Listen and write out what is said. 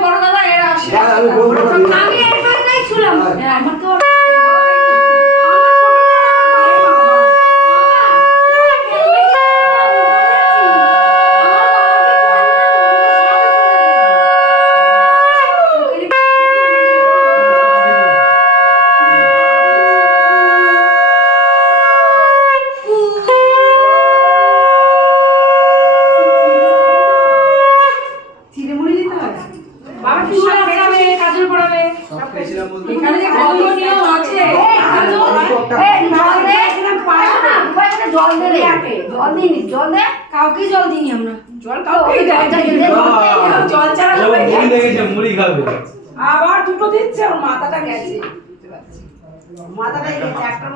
বড় দাদা এরা আমি এখানেই ছিলাম আমার তো কাউকে জল দিইনি আমরা জল কাউকে জল ছাড়া মুড়ি খাবে আবার দুটো দিচ্ছে আর মাথাটা গেছে মাথাটা গেছে একটা